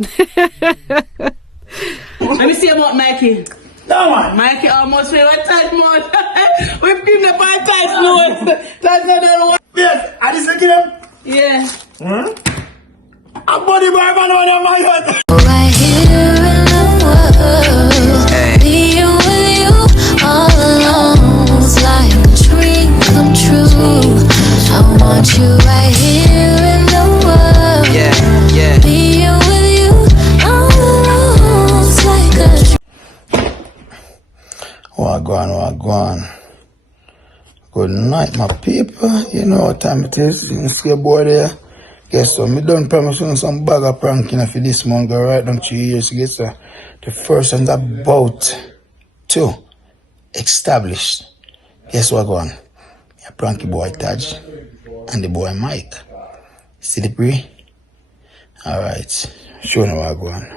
Let me see about Mikey. No man. Mikey almost feel like tight mouth. We've given the part tight nose. That's another one. Yes, I just look at him. Yeah. A body bar man on my head. Right here in the world, being with you all alone, it's like a dream come true. I want you right here in the world. Being with you all alone, it's like a dream. Wagwan. Good night, my people. You know what time it is. You see your boy there. Guess so. Me done promise you some bag of pranking for this month. Go right down 3 years. Guess so. The first one's about to established. Guess what going? A pranky boy Taj and the boy Mike. See the pre? Alright. Show me what going.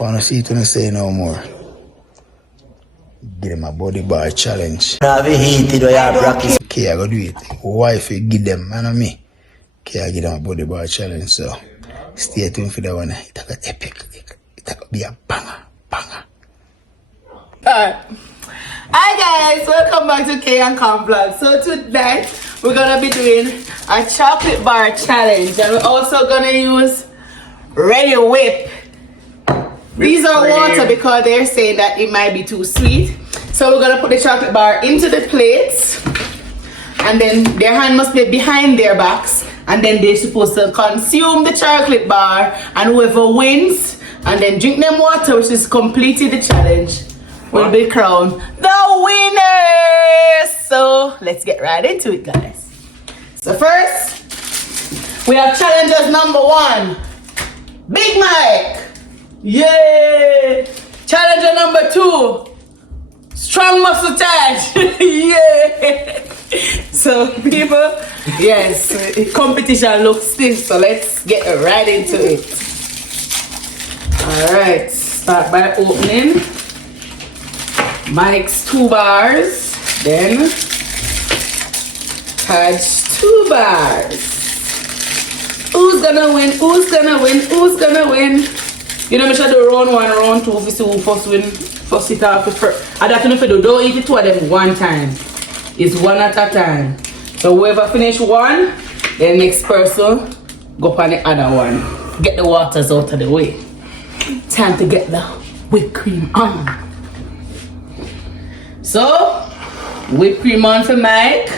Wanna see it when I say no more. Give them a body bar challenge. Okay, I go do it. Wife, you give them, man, and me. Okay, I give them a body bar challenge, so stay tuned for that one. It's gonna epic. It's gonna be a banger. Alright. Hi guys, welcome back to K and Com Vlog. So tonight we're gonna be doing a chocolate bar challenge, and we're also gonna use Ready Whip. These are water because they're saying that it might be too sweet. So we're gonna put the chocolate bar into the plates, and then their hand must be behind their backs, and then they're supposed to consume the chocolate bar, and whoever wins and then drink them water, which is completed the challenge, will be crowned the winners. So let's get right into it, guys. So first we have challengers number 1, Big Mike. Yeah. Challenger number 2, Strong Muscle Taj. Yeah. So people, yes, competition looks stiff, so let's get right into it. Alright, start by opening Mike's 2 bars, then Taj 2 bars. Who's gonna win? You know, I should do round 1, round 2, if you see who first win, first it off first. I don't know if you do, don't eat the 2 of them one time. It's one at a time. So whoever finish one, then next person go on the other one. Get the waters out of the way. Time to get the whipped cream on. So, whipped cream on for Mike,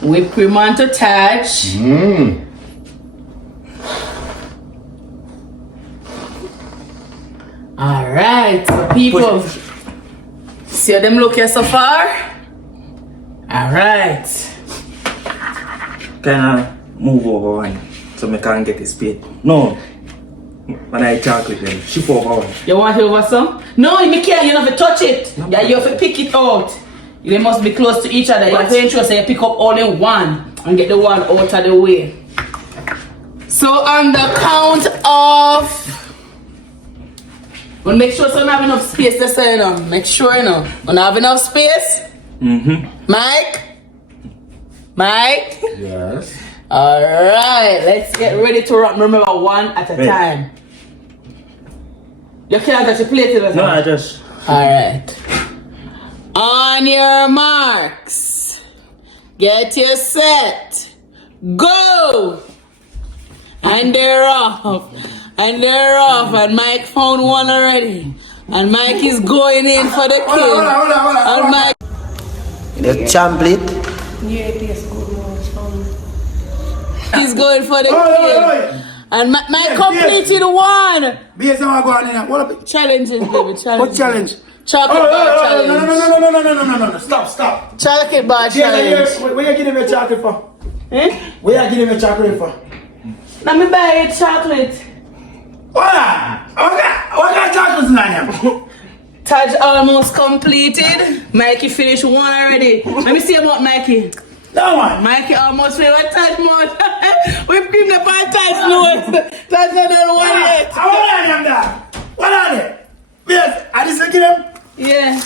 whipped cream on to Taj. Alright, so people, see how them look here so far? Alright. Can I move over one so I can't get this speed? No. When I talk with them, shift over one. You want it over some? No, you can't, you have to touch it. No, yeah, you have to pick it out. They must be close to each other. You have to ensure so you pick up only one and get the one out of the way. So on the count of, we'll make sure so you have enough space to say, you know. Make sure, you know. You have enough space? Mike? Yes. Alright, let's get ready to rock. Remember, 1 at a time. You can't touch your plate with No, I just. Alright. On your marks. Get your set. Go! And they're off. And Mike found one already. And Mike is going in for the kill. Hold on. And Mike. The champion. Yeah, it is good. He's going for the kill. And Mike completed one. Be someone going in. What up? Challenges, baby. Challenge. What challenge? Chocolate bar challenge. No. Stop. Chocolate bar challenge. Where you getting me chocolate for? Eh? Where you getting me chocolate for? Let me buy you chocolate. What kind of chocolates in here? Taj almost completed. Mikey finished one already. Let me see about Mikey. No one. Mikey almost feel like Taj more. We've creamed the part Taj nose. Taj another one yet. What are they? Yes, I just look at them. Yeah.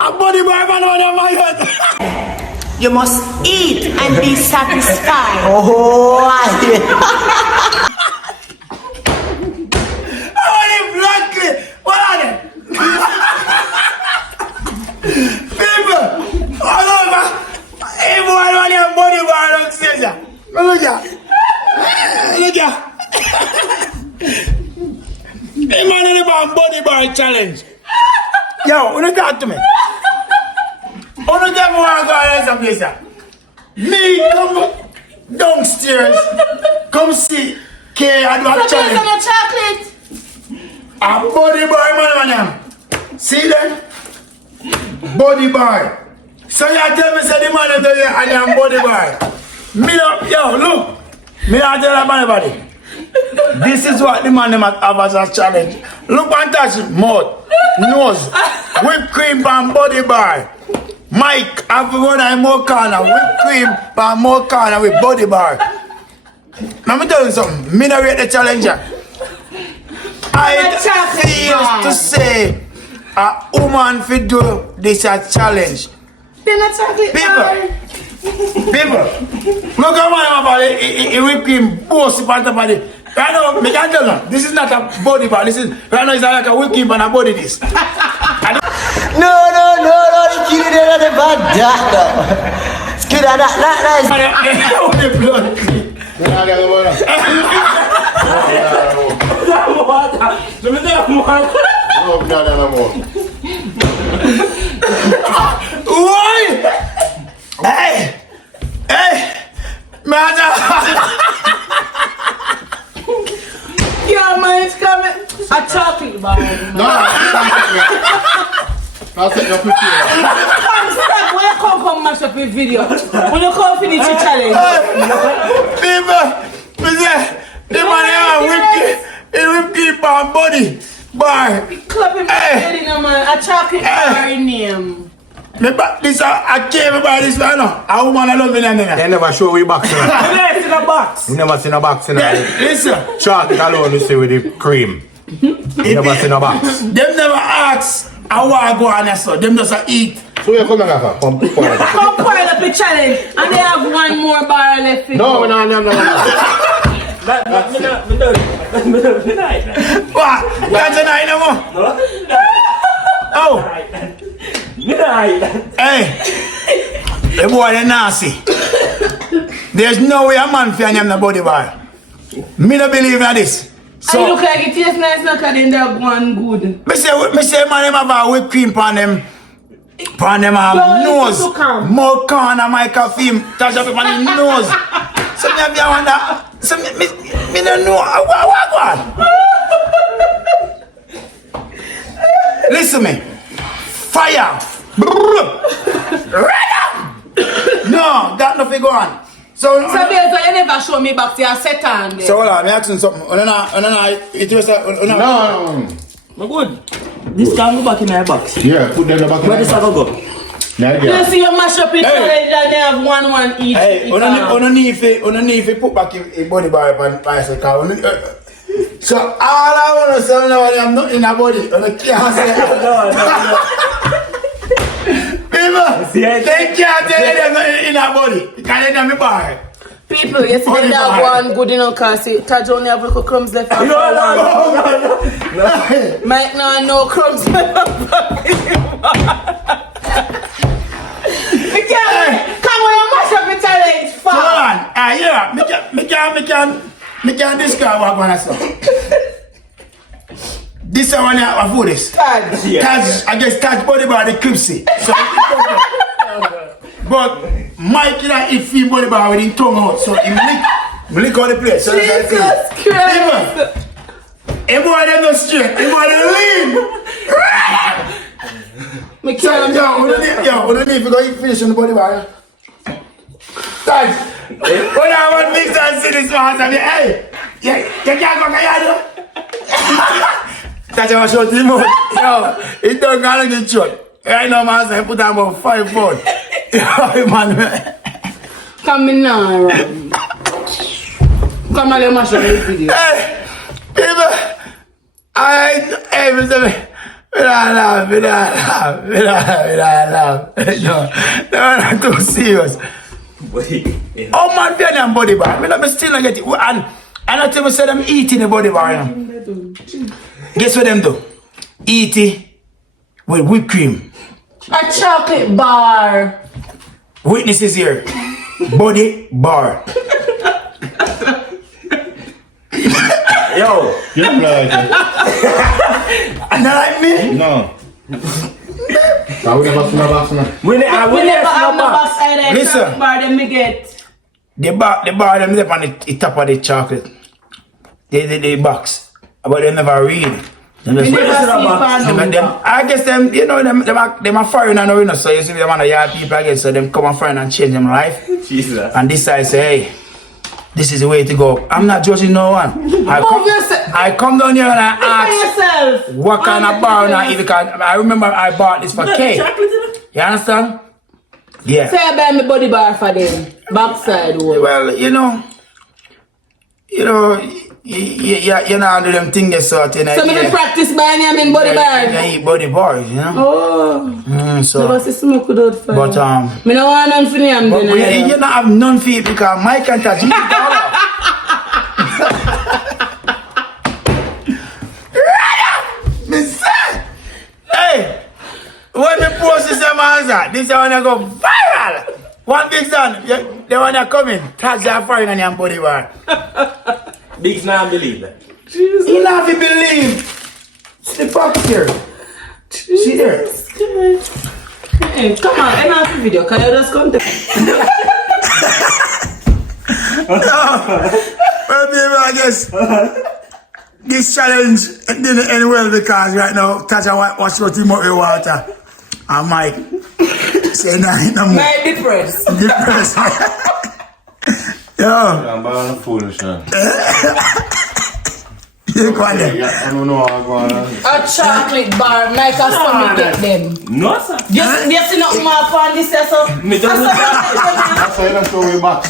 A body bar man on my head. You must eat and be satisfied. bar challenge. Yo, wanna talk to me? Wanna tell me where I go and some place? Me come downstairs, come see K and do a challenge. Some chocolate. A body bar, man. See them? Body bar. So you tell me, say the man is there and I'm body bar. Me up, yo, look. Me not tell anybody. This is what the man them have as a challenge. Look and touch mouth, nose, whipped cream and body bar. Mike, have to run a more corner, whipped cream and more corner with body bar. Let me tell you something. Me not rate the challenger. I feel to say a woman fi do this a challenge. Then a chocolate bar. People, look at my body, it whipped cream, both on top of it. Right now, me can tell you, this is not a body bar, this is, right now it's like a whipped cream and a body this. No, the kid is not a bad doctor. Kid, that's Why? Hey, man. Yeah, man, it's coming. A chocolate bar. I'll set you up with you. Stop, when you come mash up your video. When you come finish your challenge. People, the man here whipped cream and body bar. Clap him head in a man. A chocolate bar name. This I came about this one now. A woman I love in there. They never show we box. You never seen a box. You never seen a box in there. Listen, Chocolate alone you see with the cream. You never seen a box. them never ask how I go on so. Them just eat. So you come here, come pick one. Come pour up the challenge. And they have one more bar left. No, we're not. What? That's a night no more. Oh. Hey. The boy they nasty. There's no way a man can name the body bar. Me not believe in this. So and look like it tastes nice, not because they have one good. Me say man them have a whipped cream on them nose. More corner my coffee touch up on the nose. So me have you wonder. So me don't know what. Listen me. Fire. No, that nothing go on. So you never show me back to your set on there. So hold on, me asking something. It was No. No good. This can go back in my box. Yeah, put that back in Where the this go? You see you mash up it and they have one each. Hey, need to put back a body bar on bicycle. So all I want to say now I'm not in a body. I can't say people, they can't tell them in a body. You can't let them bar. People, you see that one good enough because Taj only have little crumbs left after one. Mike now no crumbs left after come on, you mash up the challenge. Hold on. Yeah, me can describe what I'm going to say. This is one I food this. Taj. Taj, I guess Taj body bar the cripsy. So, but Mike eat free body bar with his tongue out. So he lick all the place. So Jesus Christ. He more than no straight. He more than lean. Me can't. Yo, if you go eat finish on the body bar. Taj, when I want mix and see this one, I say, hey, you can't go here. That's how I shot him out. Yo, he don't gonna get shot. Right now, man, I put him on 5 pounds. Yo, man. Come in now, come on, you mash up this video. Hey, people, hey, Mr. We don't laugh. No, not too serious. Oh, man, be on body bar. Me still not get it. And I tell me, say them eating the body bar. Guess what them do? Eat it with whipped cream. A chocolate bar. Witness is here. Body bar. Yo. You don't like it. Not like me? No. But we never seen a box, man. We never have no box box. either. Listen. Chocolate bar them me get. The bar them up on the top of the chocolate. The box. But they never read. Them just- We never see box. I guess them, you know, them are foreign and you know, so you see them on the yard people again, so them come and foreign and change them life. Jesus. And this I say, hey, this is the way to go. I'm not judging no one. I come down here and I ask, yourself. what kind of bar now? Because I remember I bought this for K. You understand? Yeah. Say I buy me body bar for them. Backside wall. Well, you know, you know, do them things they sort in. So me practice buying them in body bar. Yeah, eat body bars, you know. Oh. So, Never see smoke without fire. but Me no want none for them. but you don't have none for it because Mike can touch it all up. Me say, hey, when me post this answer, this one go viral. One big son, the one that coming, touch that fire in your body bar. Biggs not believe that. He not to believe. See the box here. See there. Hey, come on, end off the video. Can you just come to Well, baby, I guess this challenge didn't end well because right now, Tasha watch what him up with water. And Mike say, nah, no more. my depressed? Depressed. Yo, I'm buying a foolish, man. you go on there. I don't know how I'm going on. A chocolate bar, like a stomach get them. No, sir. You see nothing more upon this, so. Me don't know. That's why you don't show me box.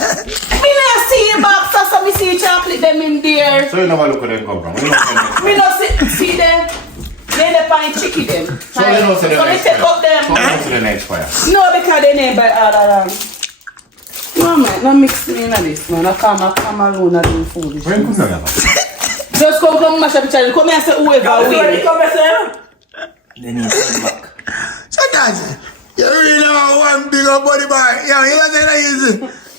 Me not see box, so me see chocolate them in there. So you never look where they come from. You know what I mean? Me not see them. They the pan chicken them. So you know So the me next take fire. up them. So you know the next fire. No, because they name by all around. No man, not mix me in this man. I come alone and do foolish. When you come down, Just come mash up the channel. Come here and say whoever win. Then he come back. So guys, you really know one big old body bar. Yo, you don't say that easy.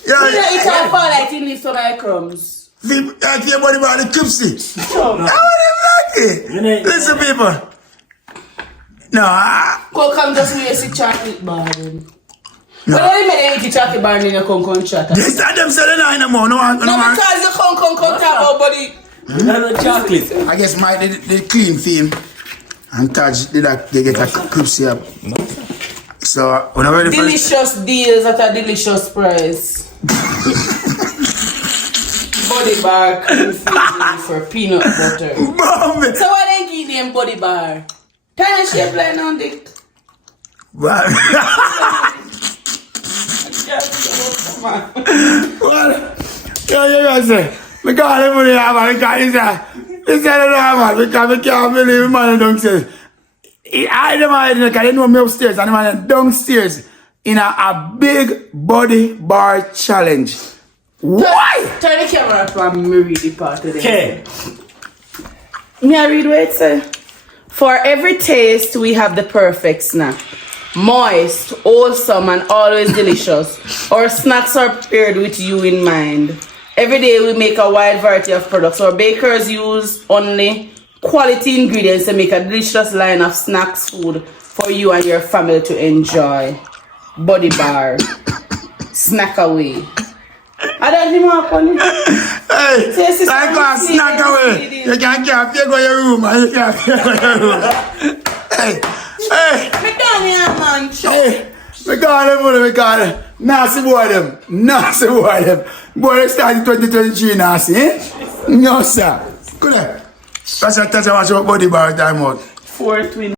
Yo, It can't fall like it leaves some my crumbs. see, that's your body bar, the cupsy. That would have lucky. Listen, people. No, Go come just waste the chocolate bar then. No. But only make them eat the chocolate bar and then you come chat. this that them say they not no more. No, No, because you come talk about body. No chocolate. I guess Mike did clean theme and Taj did that they get a cupsy up. So when I'm ready for Delicious deals at a delicious price. Body bar cream filling for peanut butter. Bomb it. So why they give them body bar? Tiny shape line on it. Well, you guys say, we can't live with it, man. We can't, this is man. We can't believe man downstairs. I the man, because they know me upstairs, and the man downstairs in a big body bar challenge. Why? Turn the camera up and me read the part of it. Okay. Me I read what it say. For every taste, we have the perfect snack. Moist, wholesome, and always delicious. Our snacks are prepared with you in mind. Every day we make a wide variety of products. Our bakers use only quality ingredients to make a delicious line of snacks food for you and your family to enjoy. Body bar. Snack away. I don't think more funny. Hey, Say, I go and snack away. You can't go your room, man. You can't go your room. Hey, hey. Me down here, man. Hey, we got them. Nasty boy them. Nasty boy them. Boy, they started 2023 nasty, eh? No, sir. Good. That's a touch of body bar time out. 4 twin.